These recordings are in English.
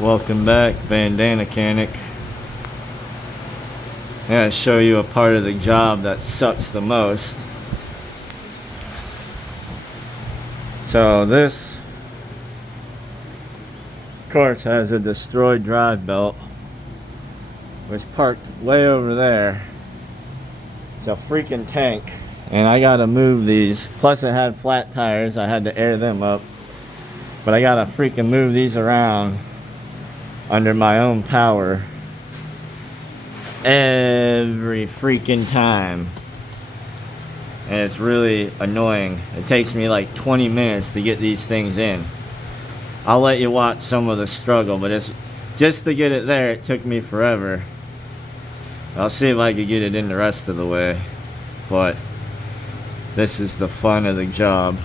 Welcome back, Bandana Mechanic. I'm going to show you a part of the job that sucks the most. So this, of course, has a destroyed drive belt, which parked way over there. It's a freaking tank, and I gotta move these. Plus it had flat tires, I had to air them up. But I gotta freaking move these around under my own power every freaking time, and it's really annoying. It takes me like 20 minutes to get these things in. I'll let you watch some of the struggle, but it's just to get it there, it took me forever. I'll see if I can get it in the rest of the way, but this is the fun of the job.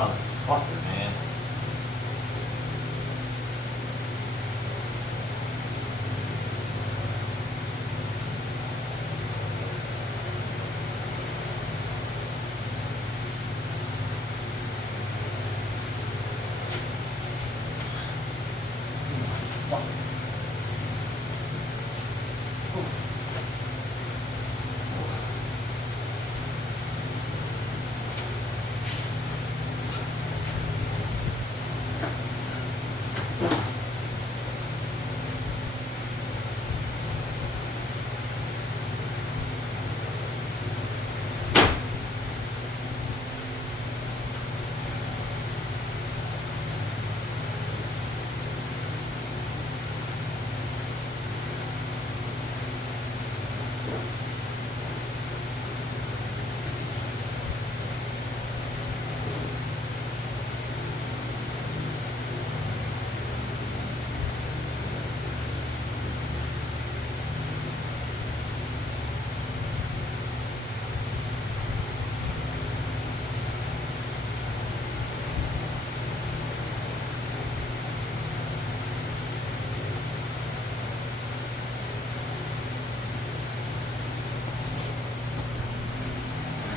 Oh, fucker, man.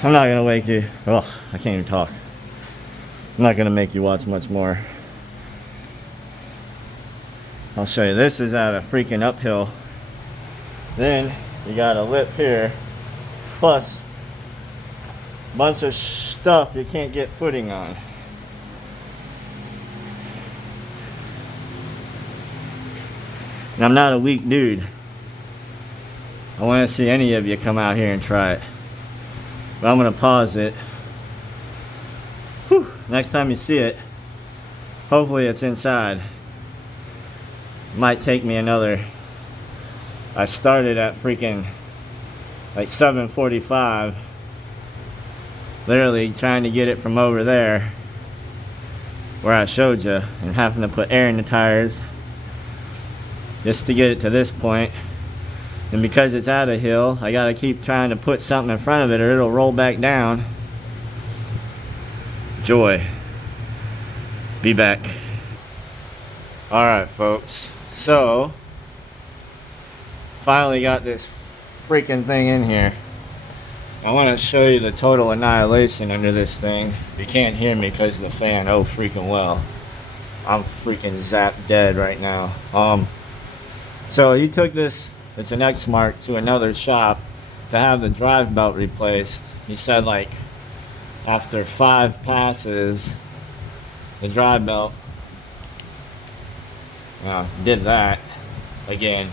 I'm not gonna wake you. Oh, I can't even talk. I'm not gonna make you watch much more. I'll show you. This is at a freaking uphill. Then you got a lip here. Plus, a bunch of stuff you can't get footing on. And I'm not a weak dude. I want to see any of you come out here and try it. But I'm going to pause it. Whew. Next time you see it, hopefully it's inside. It might take me another. I started at freaking like 7:45. Literally trying to get it from over there where I showed you, and having to put air in the tires just to get it to this point. And because it's at a hill, I gotta keep trying to put something in front of it or it'll roll back down. Joy. Be back. Alright folks, so finally got this freaking thing in here. I want to show you the total annihilation under this thing. You can't hear me because of the fan. Oh freaking well. I'm freaking zapped dead right now. So he took this, it's an Exmark, to another shop to have the drive belt replaced. He said like after 5 passes the drive belt did that again.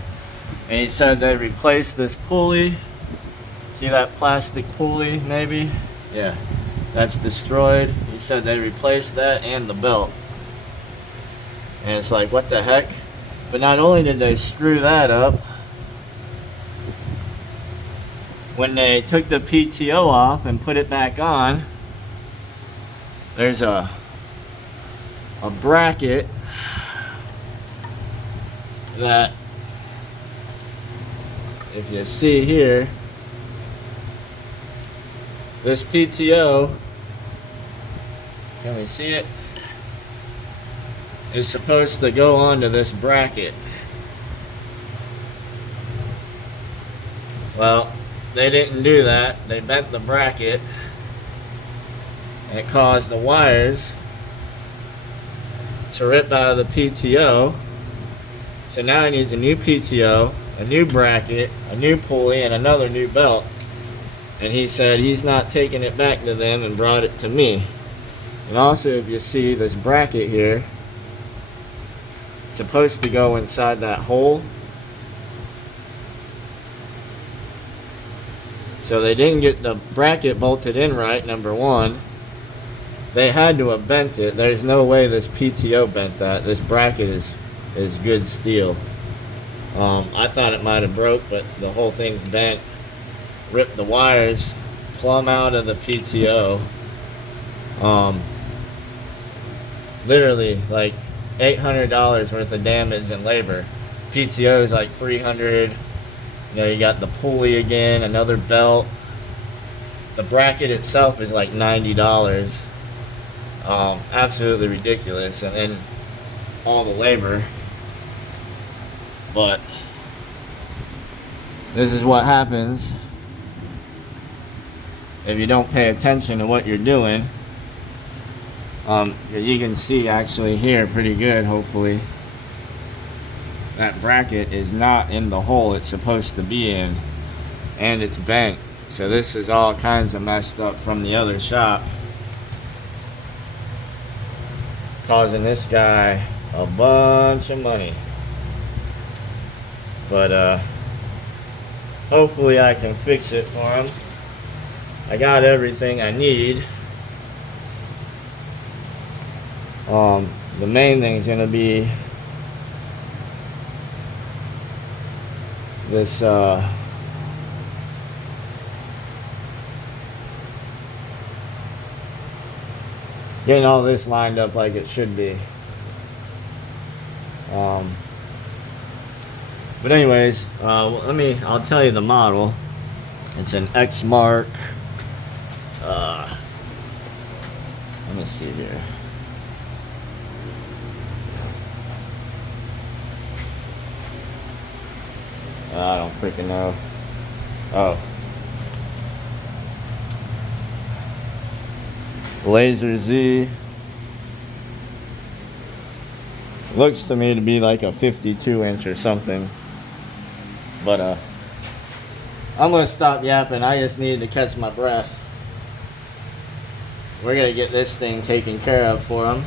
And he said they replaced this pulley. See that plastic pulley maybe? Yeah, that's destroyed. He said they replaced that and the belt. And it's like, what the heck? But not only did they screw that up, when they took the PTO off and put it back on, there's a bracket that, if you see here, this PTO, can we see it? Is supposed to go onto this bracket. Well, they didn't do that. They bent the bracket and it caused the wires to rip out of the PTO. So now he needs a new PTO, a new bracket, a new pulley, and another new belt. And he said he's not taking it back to them and brought it to me. And also, if you see this bracket here, it's supposed to go inside that hole. So they didn't get the bracket bolted in right, number one. They had to have bent it. There's no way this PTO bent that. This bracket is good steel. I thought it might have broke, but the whole thing's bent. Ripped the wires plumb out of the PTO. Literally like $800 worth of damage and labor. PTO is like $300. You know, you got the pulley again, another belt. The bracket itself is like $90. Absolutely ridiculous. And then all the labor. But this is what happens if you don't pay attention to what you're doing. You can see actually here pretty good, hopefully. That bracket is not in the hole it's supposed to be in, and it's bent. So this is all kinds of messed up from the other shop, causing this guy a bunch of money. But hopefully I can fix it for him. I got everything I need. The main thing is going to be this getting all this lined up like it should be. But anyways, I'll tell you the model. It's an Exmark. Let me see here. I don't freaking know. Oh. Laser Z. Looks to me to be like a 52 inch or something. But I'm gonna stop yapping. I just needed to catch my breath. We're gonna get this thing taken care of for him.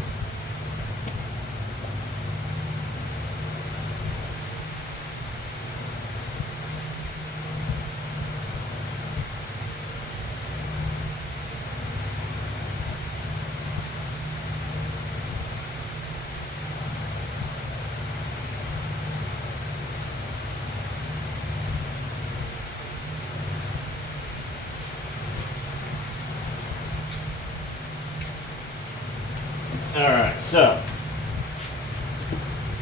Alright, so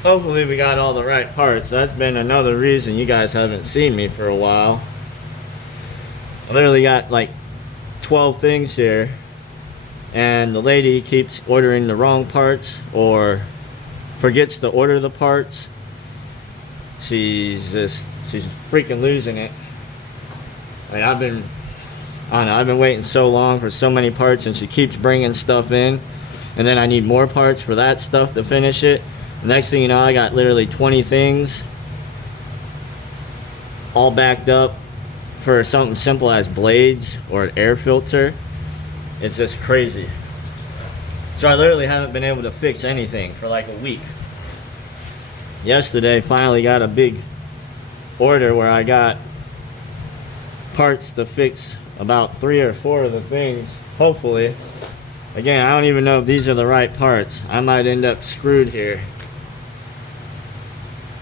hopefully we got all the right parts. That's been another reason you guys haven't seen me for a while. I literally got like 12 things here, and the lady keeps ordering the wrong parts or forgets to order the parts. She's freaking losing it. I mean, I don't know, I've been waiting so long for so many parts, and she keeps bringing stuff in, and then I need more parts for that stuff to finish it. The next thing you know, I got literally 20 things all backed up for something simple as blades or an air filter. It's just crazy. So I literally haven't been able to fix anything for like a week. Yesterday, finally got a big order where I got parts to fix about 3 or 4 of the things, hopefully. Again, I don't even know if these are the right parts. I might end up screwed here.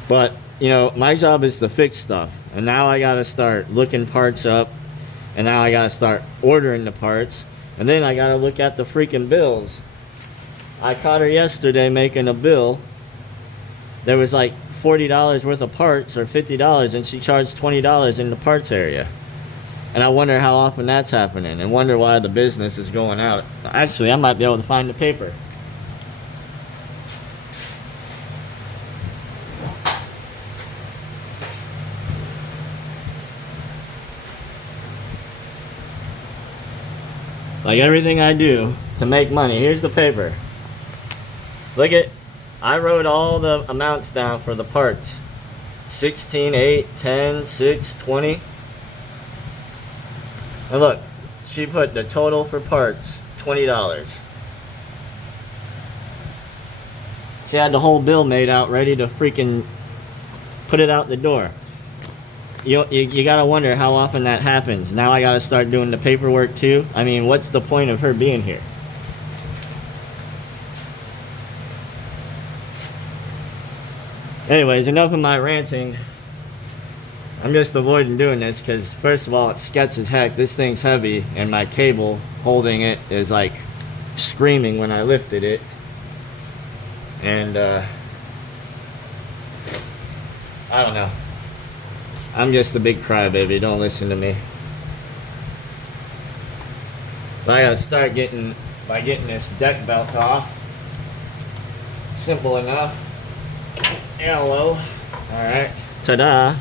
But, you know, my job is to fix stuff. And now I gotta start looking parts up. And now I gotta start ordering the parts. And then I gotta look at the freaking bills. I caught her yesterday making a bill. There was like $40 worth of parts or $50, and she charged $20 in the parts area. And I wonder how often that's happening, and wonder why the business is going out. Actually, I might be able to find the paper. Like everything I do to make money. Here's the paper. Look at, I wrote all the amounts down for the parts. 16, 8, 10, 6, 20. And look, she put the total for parts, $20. She had the whole bill made out, ready to freaking put it out the door. You gotta wonder how often that happens. Now I gotta start doing the paperwork too. I mean, what's the point of her being here? Anyways, enough of my ranting. I'm just avoiding doing this because, first of all, it's sketch as heck. This thing's heavy, and my cable holding it is like screaming when I lifted it. And I don't know. I'm just a big crybaby. Don't listen to me. But I gotta start by getting this deck belt off. Simple enough. Hello. Alright. Ta-da.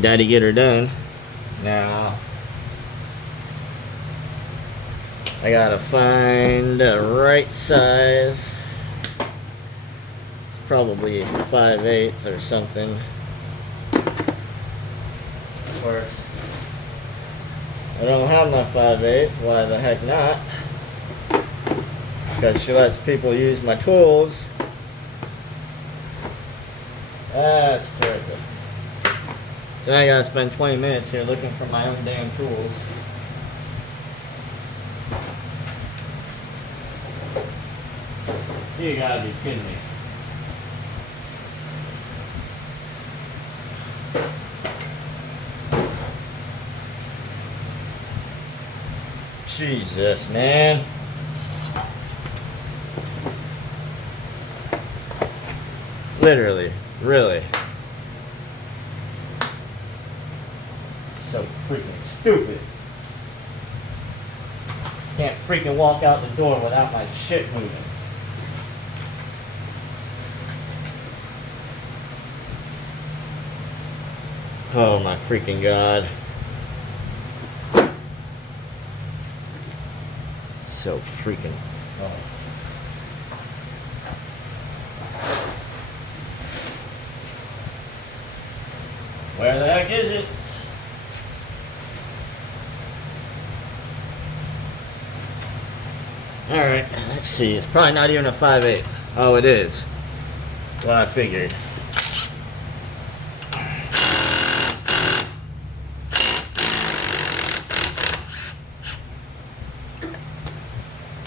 Daddy get her done. Now I gotta find the right size. It's probably 5/8 or something. Of course, I don't have my 5/8. Why the heck not? Because she lets people use my tools. That's terrific. So now I gotta spend 20 minutes here looking for my own damn tools. You gotta be kidding me. Jesus, man. Literally, really. So freaking stupid. Can't freaking walk out the door without my shit moving. Oh my freaking God. so freaking. Oh. Where the heck is it? Alright, let's see. It's probably not even a 5/8. Oh, it is. What I figured.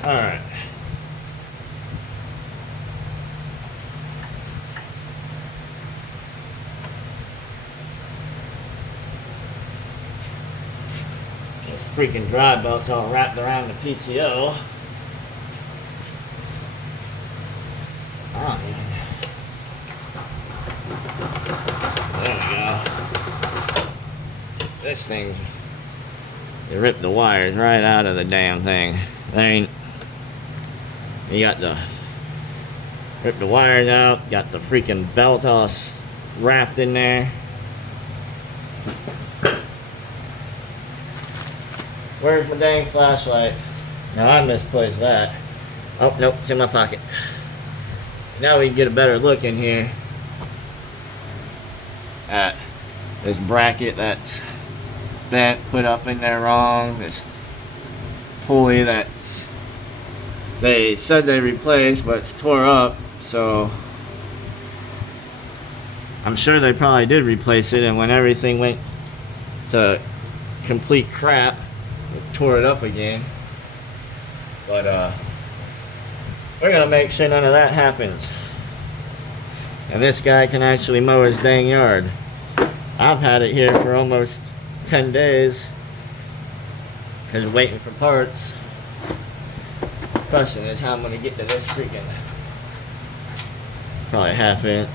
Alright. This freaking dry belt's all wrapped around the PTO. Oh, yeah. There we go. This thing's... You rip the wires right out of the damn thing. There ain't... You got the... Rip the wires out. Got the freaking belt all wrapped in there. Where's my dang flashlight? Now I misplaced that. Oh, nope, it's in my pocket. Now we can get a better look in here at this bracket that's bent, put up in there wrong. This pulley that they said they replaced, but it's tore up. So I'm sure they probably did replace it, and when everything went to complete crap, it tore it up again. But we're gonna make sure none of that happens. And this guy can actually mow his dang yard. I've had it here for almost 10 days. Because waiting for parts. The question is how I'm gonna get to this freaking... Probably 1/2 inch.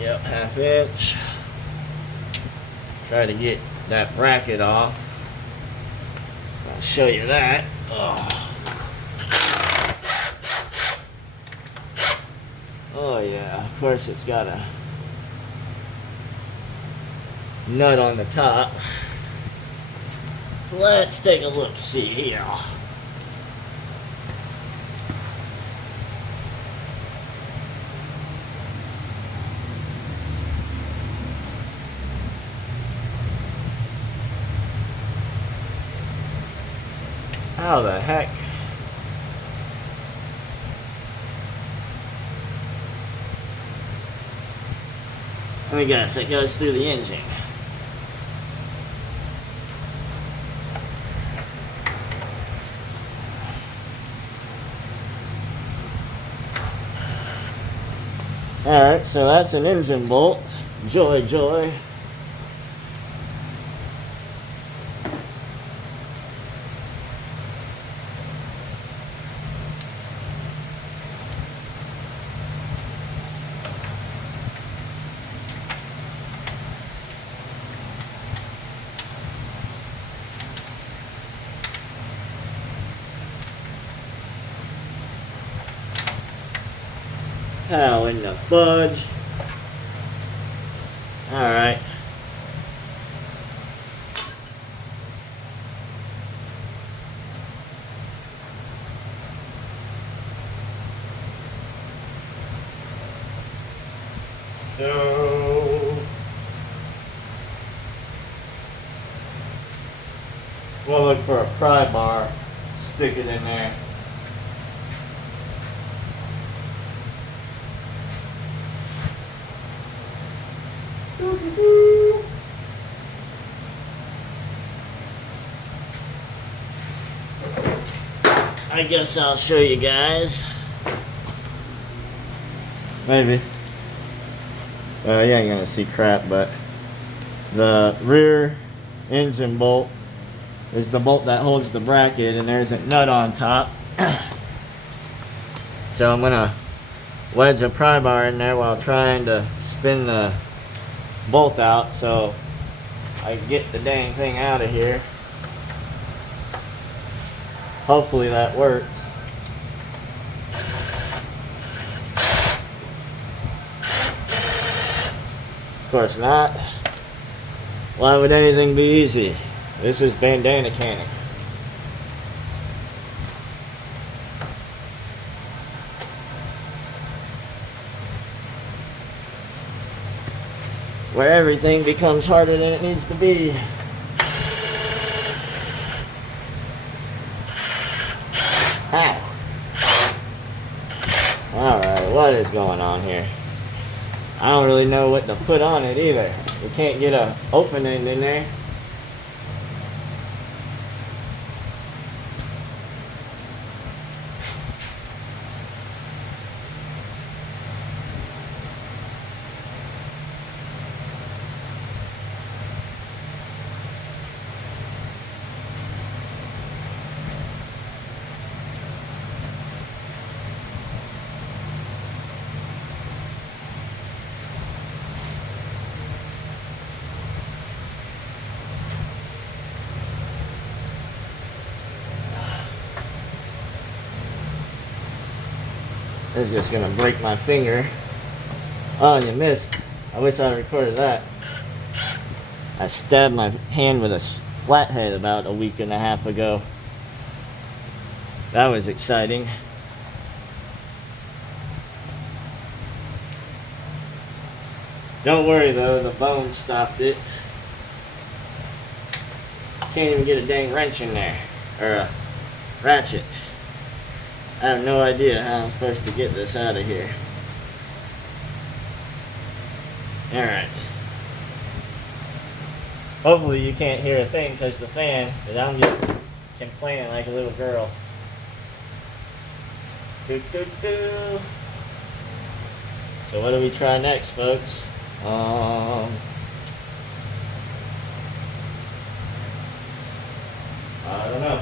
Yep, 1/2 inch. Try to get that bracket off. I'll show you that. Oh. Oh yeah, of course it's got a nut on the top. Let's take a look, see here. How the heck? Let me guess, it goes through the engine. Alright, so that's an engine bolt. Joy, joy. How in the fudge? Alright. So we'll look for a pry bar, stick it in there. I guess I'll show you guys. Maybe. You ain't gonna see crap, but the rear engine bolt is the bolt that holds the bracket, and there's a nut on top. So I'm gonna wedge a pry bar in there while trying to spin the bolt out so I can get the dang thing out of here. Hopefully that works. Of course not. Why would anything be easy? This is Bandana Canic. where everything becomes harder than it needs to be. Ow. Alright, what is going on here? I don't really know what to put on it either. We can't get a opening in there. This is just gonna break my finger. Oh, you missed. I wish I recorded that. I stabbed my hand with a flathead about a week and a half ago. That was exciting. Don't worry though, the bone stopped it. Can't even get a dang wrench in there. Or a ratchet. I have no idea how I'm supposed to get this out of here. Alright. Hopefully you can't hear a thing because the fan, but I'm just complaining like a little girl. Doo, doo, doo. So what do we try next, folks? I don't know.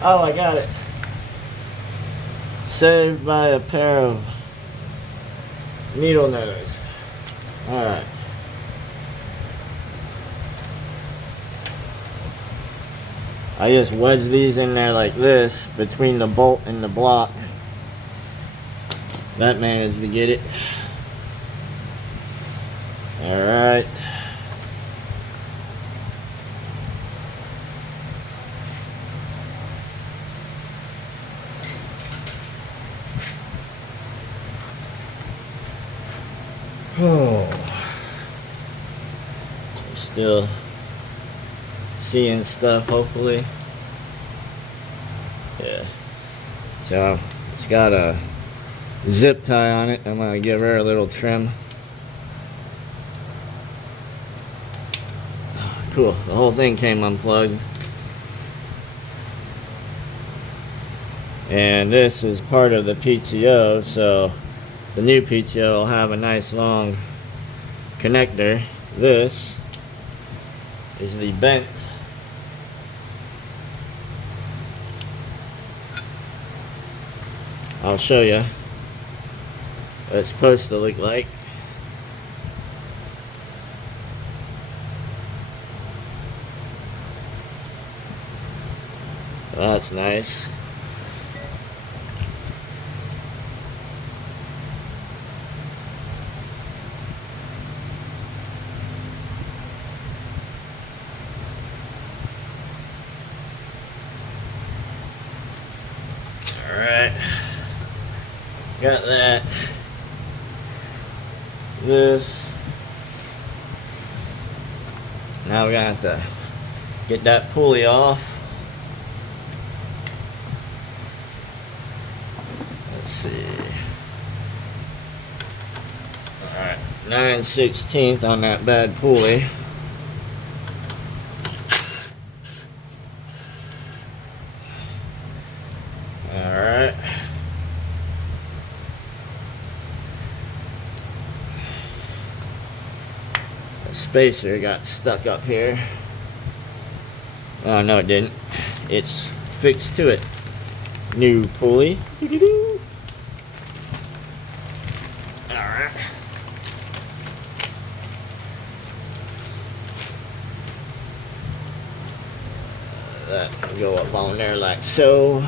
Oh, I got it. Saved by a pair of needle nose. Alright. I just wedge these in there like this between the bolt and the block. That managed to get it. Alright. Oh, still seeing stuff, hopefully. Yeah. So it's got a zip tie on it. I'm gonna give her a little trim. Cool. The whole thing came unplugged. And this is part of the PTO, so the new PTO will have a nice long connector. This is the bent. I'll show you what it's supposed to look like. Well, that's nice. Alright, got that. This. Now we're gonna have to get that pulley off. Let's see. Alright, 9/16 on that bad pulley. Alright. A spacer got stuck up here. Oh no, it didn't. It's fixed to it. New pulley. Alright. That can go up on there like so.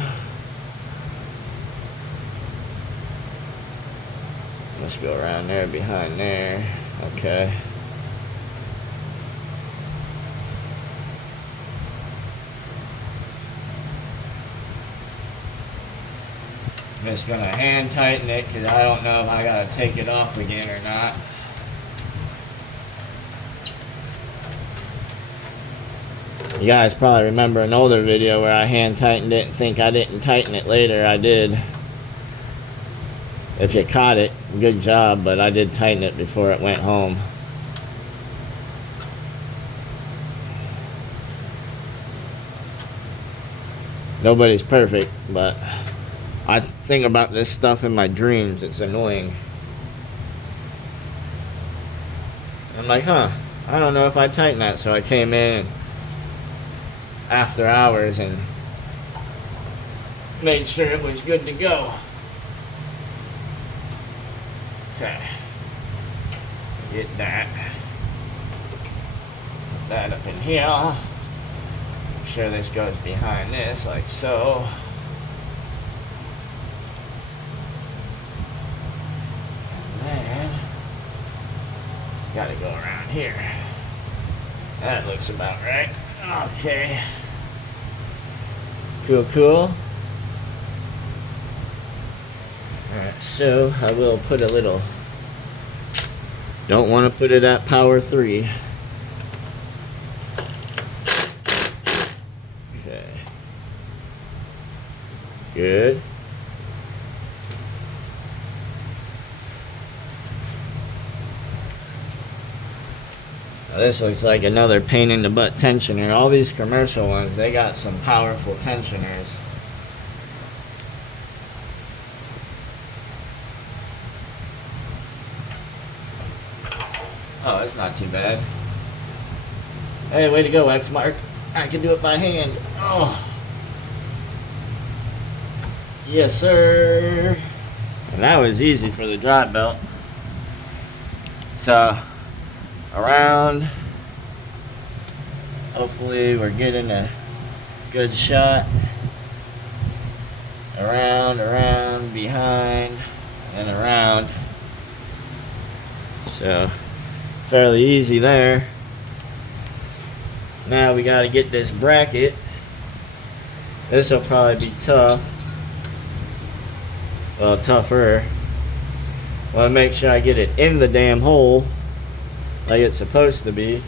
Must go around there, behind there. Okay. I'm just gonna hand tighten it because I don't know if I gotta take it off again or not. You guys probably remember an older video where I hand tightened it and think I didn't tighten it later. I did. If you caught it, good job, but I did tighten it before it went home. Nobody's perfect, but I think about this stuff in my dreams. It's annoying. I'm like, I don't know if I tightened that, so I came in after hours and made sure it was good to go. Okay. Get that. Put that up in here. Make sure this goes behind this, like so. And then, gotta go around here. That looks about right. Okay. Cool, cool. Alright, so I will put a little, don't want to put it at power 3. Okay. Good. Now this looks like another pain in the butt tensioner. All these commercial ones, they got some powerful tensioners. Oh, that's not too bad. Hey, way to go, Exmark. I can do it by hand. Oh. Yes, sir. And that was easy for the drop belt. So, around. Hopefully we're getting a good shot. Around, around, behind, and around. So, fairly easy there. Now we got to get this bracket. This will probably be tough. Well, tougher. Want to make sure I get it in the damn hole like it's supposed to be.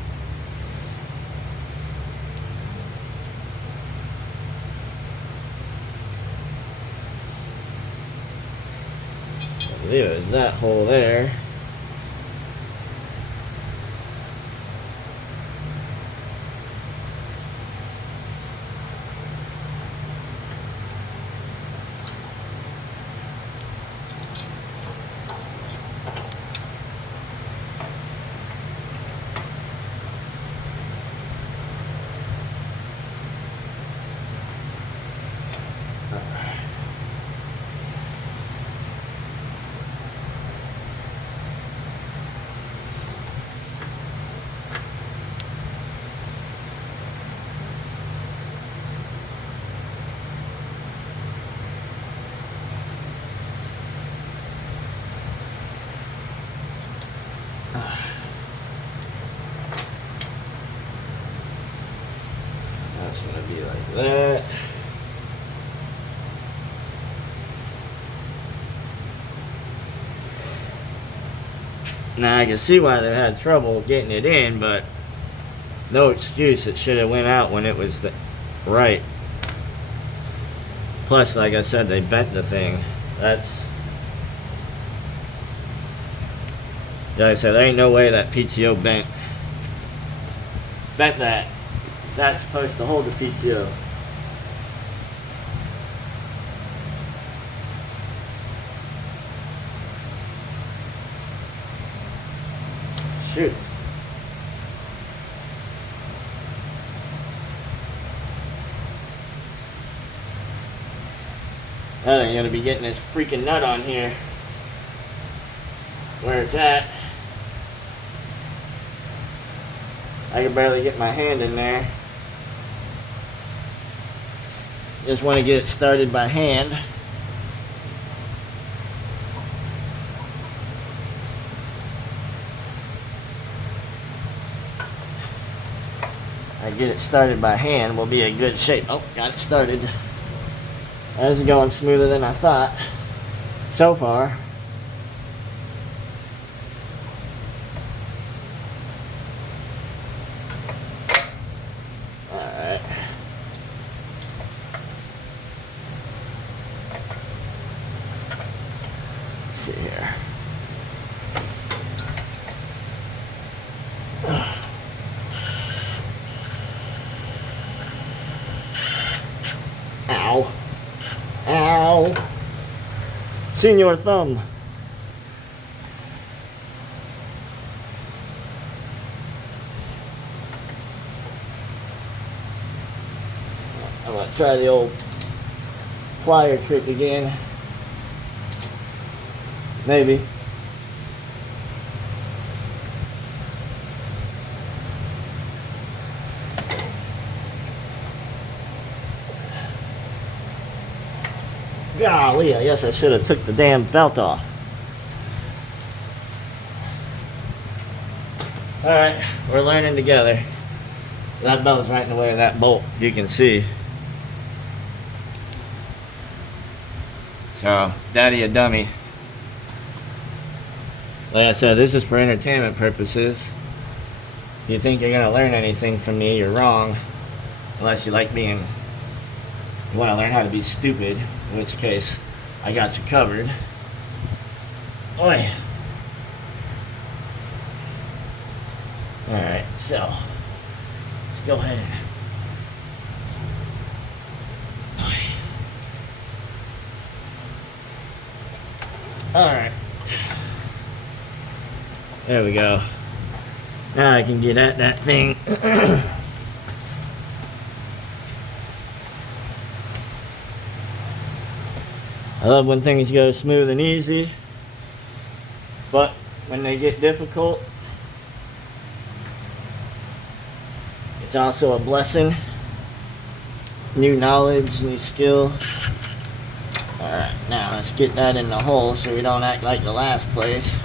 I believe it was that hole there. That's going to be like that. Now I can see why they had trouble getting it in, but no excuse. It should have went out when it was right. Plus, like I said, they bent the thing. That's... Like I said, there ain't no way that PTO bent that. That's supposed to hold the PTO. Shoot. Now I'm gonna be getting this freaking nut on here where it's at. I can barely get my hand in there. Just want to get it started by hand. I get it started by hand, we'll be in good shape. Oh, got it started. That is going smoother than I thought so far. Alright. Let's see here. Ow. Ow. Senior thumb. I'm going to try the old plier trick again. Maybe. Golly, I guess I should have took the damn belt off. Alright, we're learning together. That belt's right in the way of that bolt, you can see. So, daddy a dummy. Like I said, this is for entertainment purposes. If you think you're going to learn anything from me, you're wrong. Unless you like being... You want to learn how to be stupid, in which case, I got you covered. Oi! Alright, so, let's go ahead and... Alright. There we go. Now I can get at that thing. I love when things go smooth and easy, but when they get difficult, it's also a blessing. New knowledge, new skill. Alright, now let's get that in the hole so we don't act like the last place.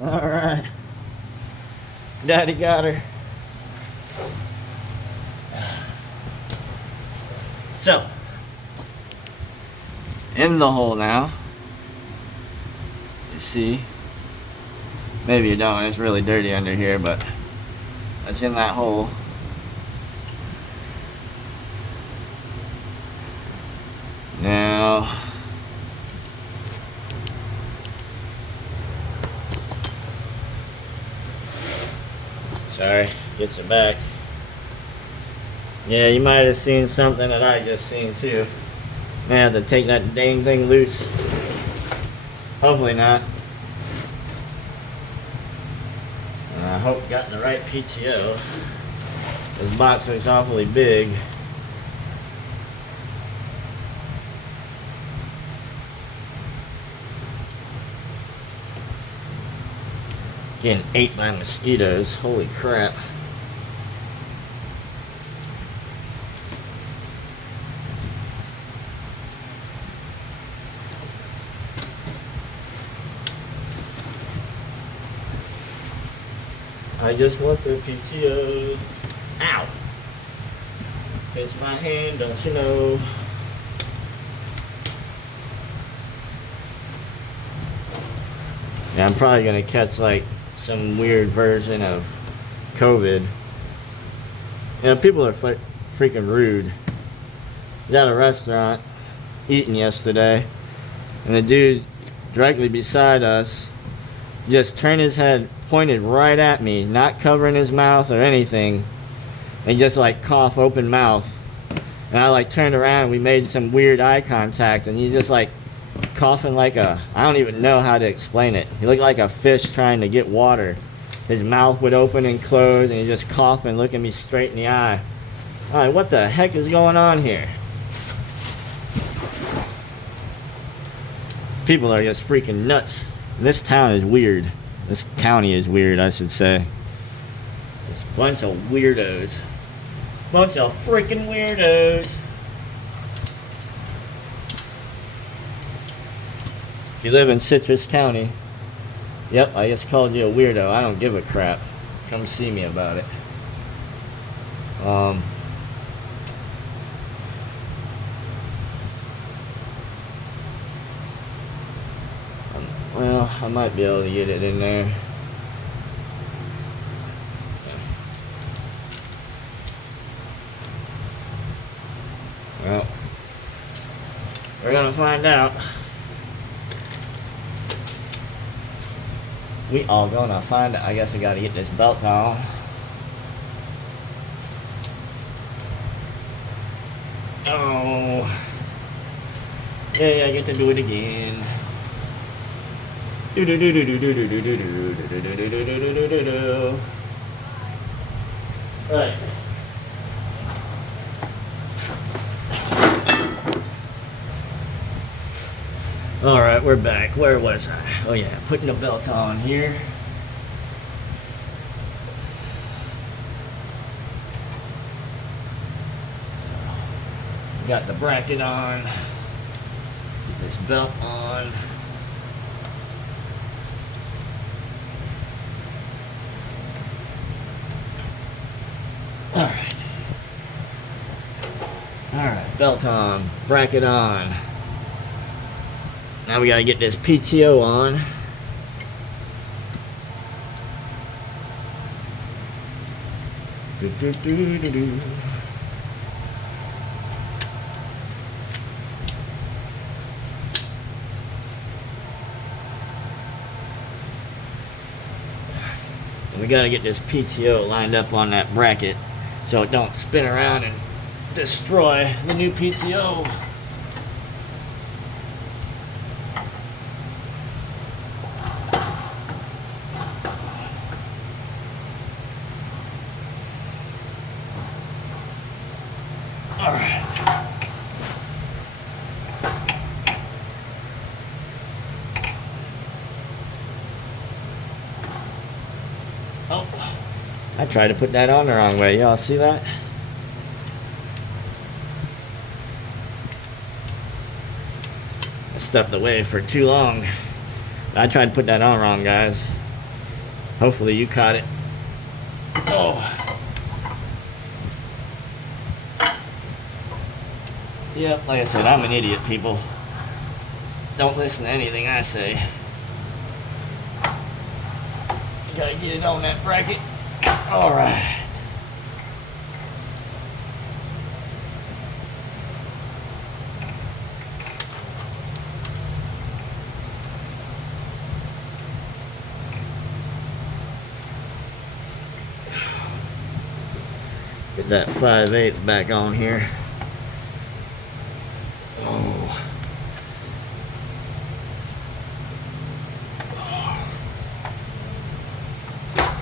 Alright. Daddy got her. So, in the hole now. You see? Maybe you don't, it's really dirty under here, but it's in that hole. Now, sorry, gets it back. Yeah, you might have seen something that I just seen too. May have to take that dang thing loose. Hopefully not. And I hope got the right PTO. This box looks awfully big. Getting ate by mosquitoes. Holy crap. I just want the PTO. Ow! It's my hand, don't you know? Yeah, I'm probably gonna catch like some weird version of COVID. You know, people are freaking rude. We got a restaurant eating yesterday, and the dude directly beside us just turned his head, pointed right at me, not covering his mouth or anything, and just like cough open mouth. And I like turned around and we made some weird eye contact, and he's just like coughing like a, I don't even know how to explain it. He looked like a fish trying to get water. his mouth would open and close, and he'd just cough and look at me straight in the eye. All right, what the heck is going on here? People are just freaking nuts. This town is weird. This county is weird, I should say. It's a bunch of weirdos. Bunch of freaking weirdos. If you live in Citrus County, yep, I just called you a weirdo. I don't give a crap. Come see me about it. Well, I might be able to get it in there. Well, we're gonna find out. We all gonna find out. I guess I gotta get this belt on. Oh. Yeah, I get to do it again. Right. Alright, we're back. Where was I? Oh yeah, putting the belt on here. Got the bracket on. Get this belt on. Alright. Alright, belt on, bracket on. Now we gotta get this PTO on. And we gotta get this PTO lined up on that bracket so it don't spin around and destroy the new PTO. Oh, I tried to put that on the wrong way. Y'all see that? I stepped away for too long. I tried to put that on wrong, guys. Hopefully you caught it. Oh. Yep, like I said, I'm an idiot, people. Don't listen to anything I say. You gotta get it on that bracket. Alright. Get that 5/8 back on here. Oh.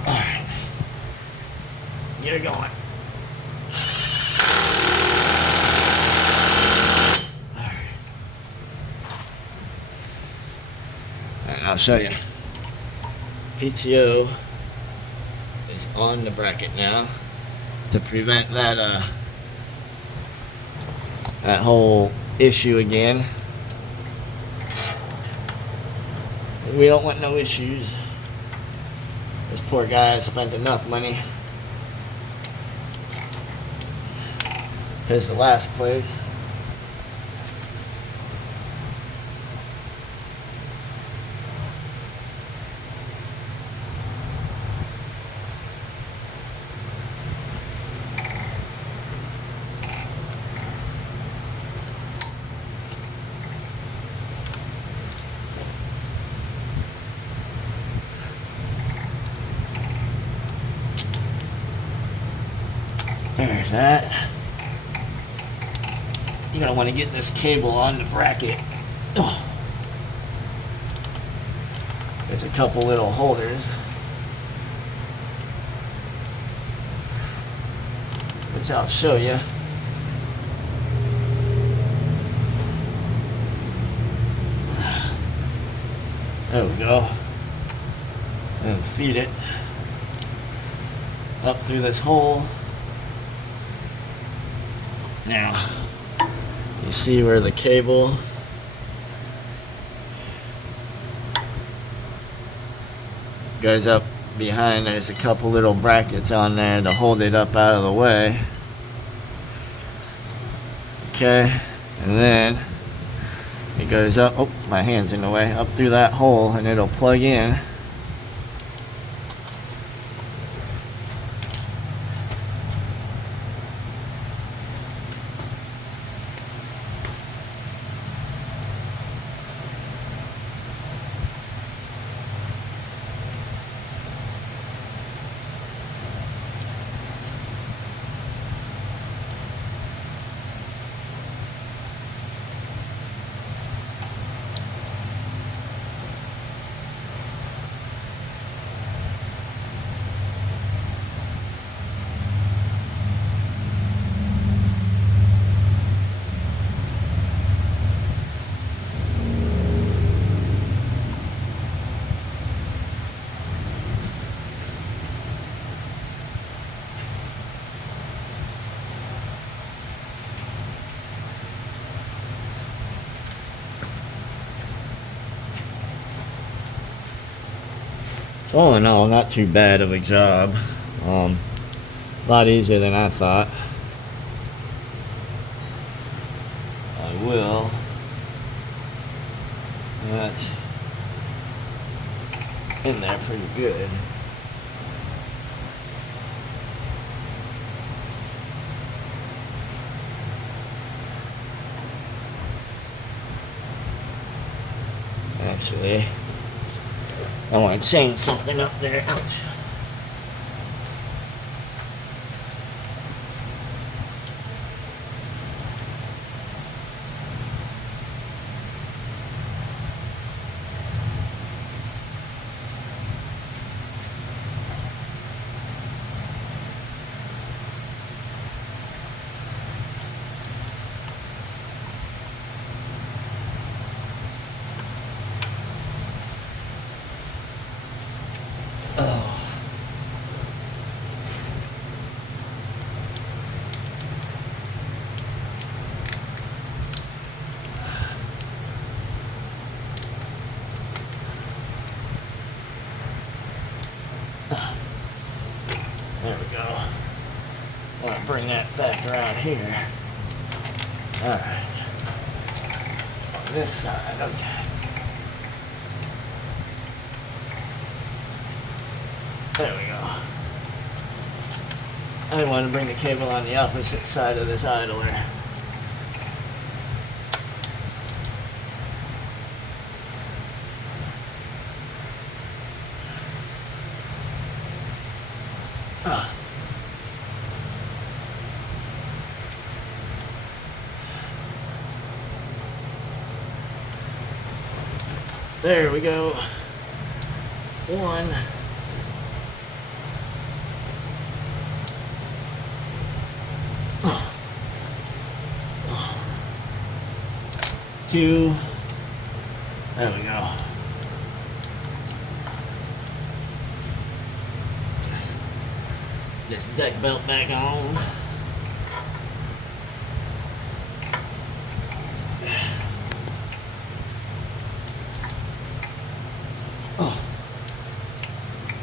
Alright. Get it going. Alright. Alright, I'll show you. PTO is on the bracket now to prevent that that whole issue again. We don't want no issues. This poor guy spent enough money. Here's the last place. There's that. You're gonna want to get this cable on the bracket. Oh. There's a couple little holders. which I'll show you. There we go. And feed it up through this hole. Now, you see where the cable goes up behind. There's a couple little brackets on there to hold it up out of the way. Okay, and then it goes up, oh, my hand's in the way, up through that hole, and it'll plug in. So all in all, not too bad of a job. A lot easier than I thought. I will. That's in there pretty good. Actually, I want to change something up there. Ouch. There we go. I'm gonna bring that back around here. Alright. On this side, okay. There we go. I want to bring the cable on the opposite side of this idler. There we go. One. Two. There we go. This deck belt back on. Oh.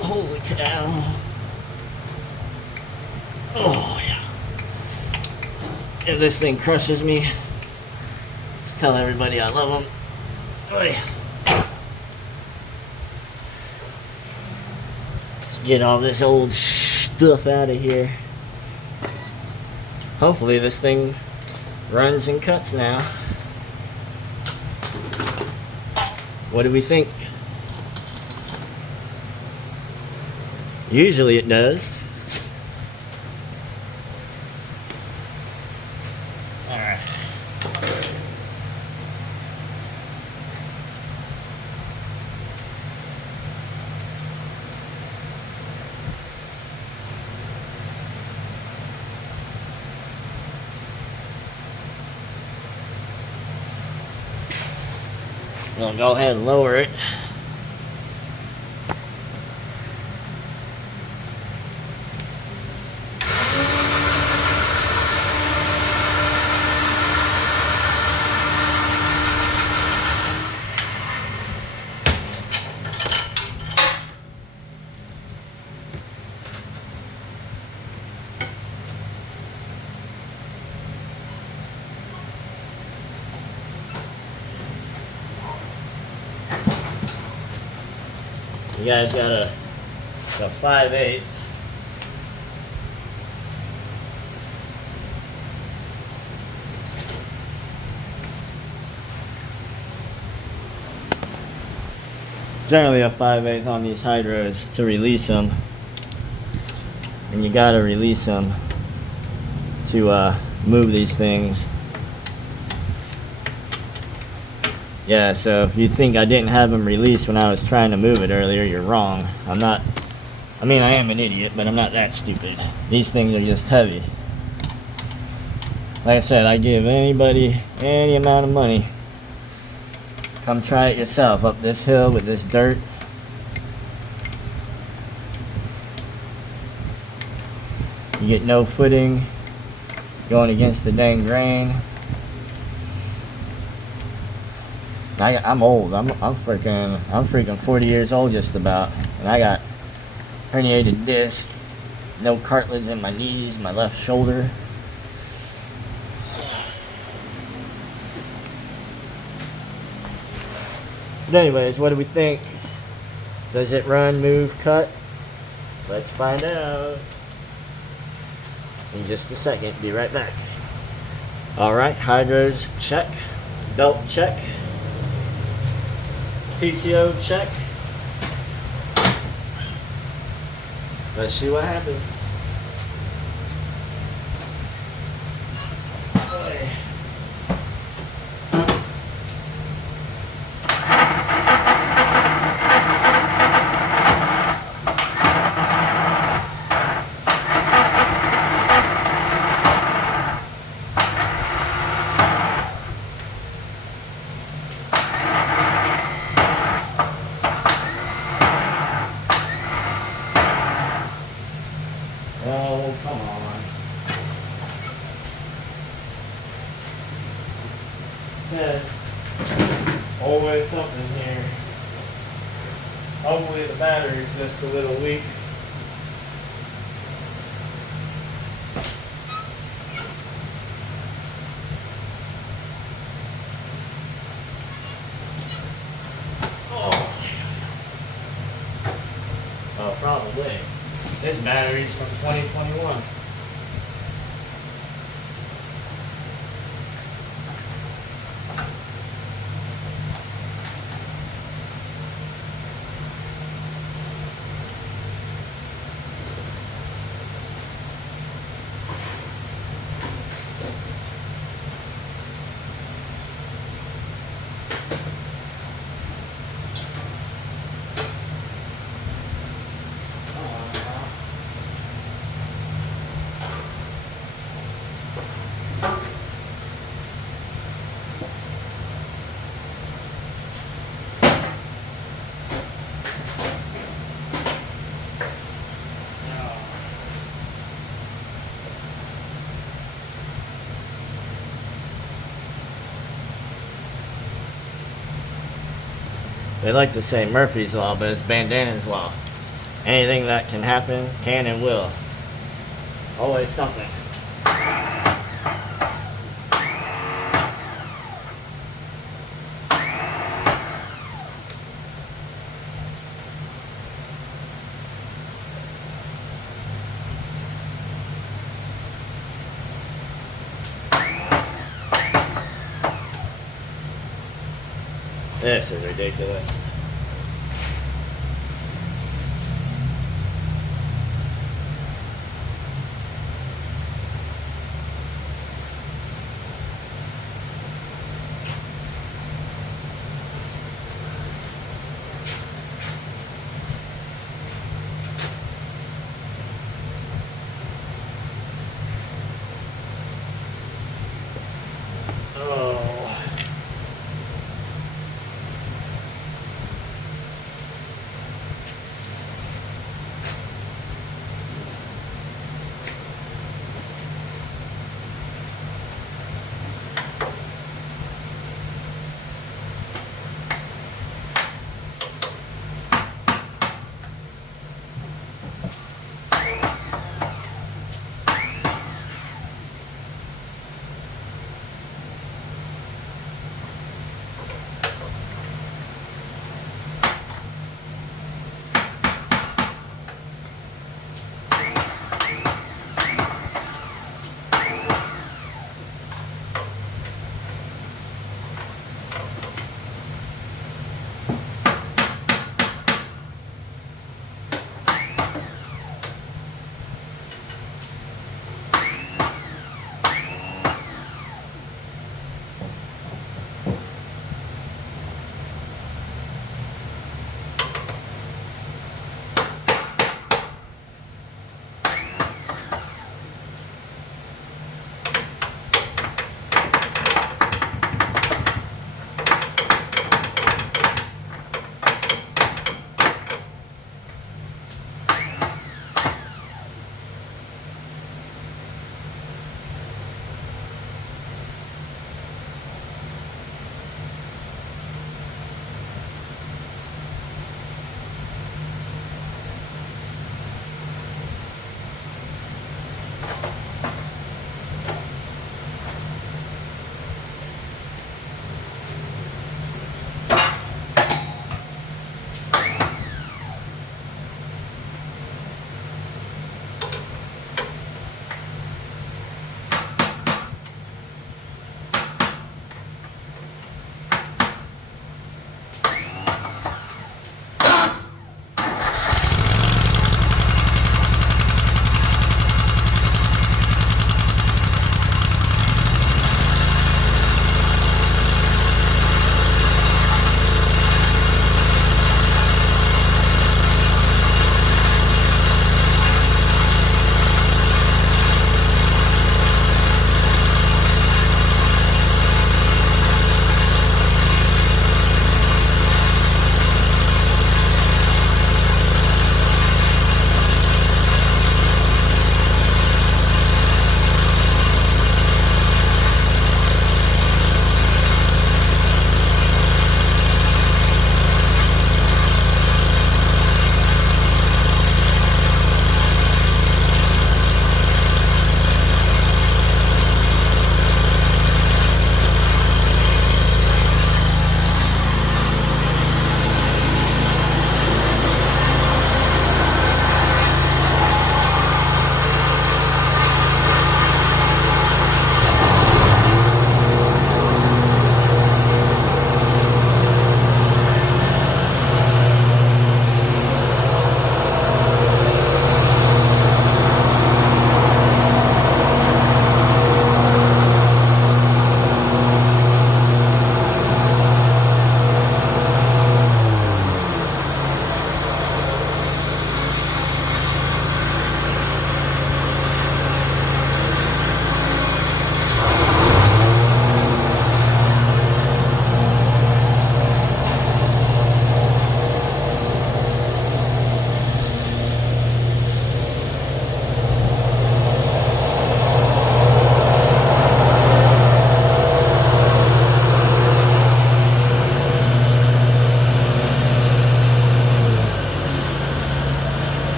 Holy cow. Oh, yeah. If this thing crushes me, just tell everybody I love them. Oh, yeah. Let's get all this old stuff out of here. Hopefully this thing runs and cuts now. What do we think? Usually it does. Alright. We'll go ahead and lower it. You guys got a 5/8. Generally a 5/8 on these hydros to release them, and you gotta release them to move these things. Yeah, so if you think I didn't have them released when I was trying to move it earlier, you're wrong. I am an idiot, but I'm not that stupid. These things are just heavy. Like I said, I give anybody any amount of money. Come try it yourself up this hill with this dirt. You get no footing, going against the dang grain. I'm old. I'm freaking 40 years old just about, and I got herniated disc, no cartilage in my knees, my left shoulder. But anyways, what do we think? Does it run, move, cut? Let's find out in just a second. Be right back. All right, hydros check, belt check. PTO check. Let's see what happens. Boy. Oh, come on. Yeah, always something here. Hopefully the battery's just a little weak. Oh, probably. This battery's from 2021. They like to say Murphy's Law, but it's Bandana's Law. Anything that can happen, can and will. Always something. This is ridiculous.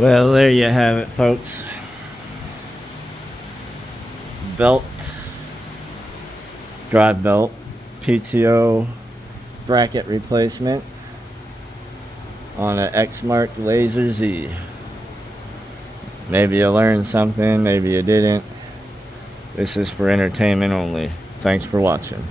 Well, there you have it, folks. Belt, drive belt, PTO bracket replacement on an Exmark Lazer Z. Maybe you learned something, maybe you didn't. This is for entertainment only. Thanks for watching.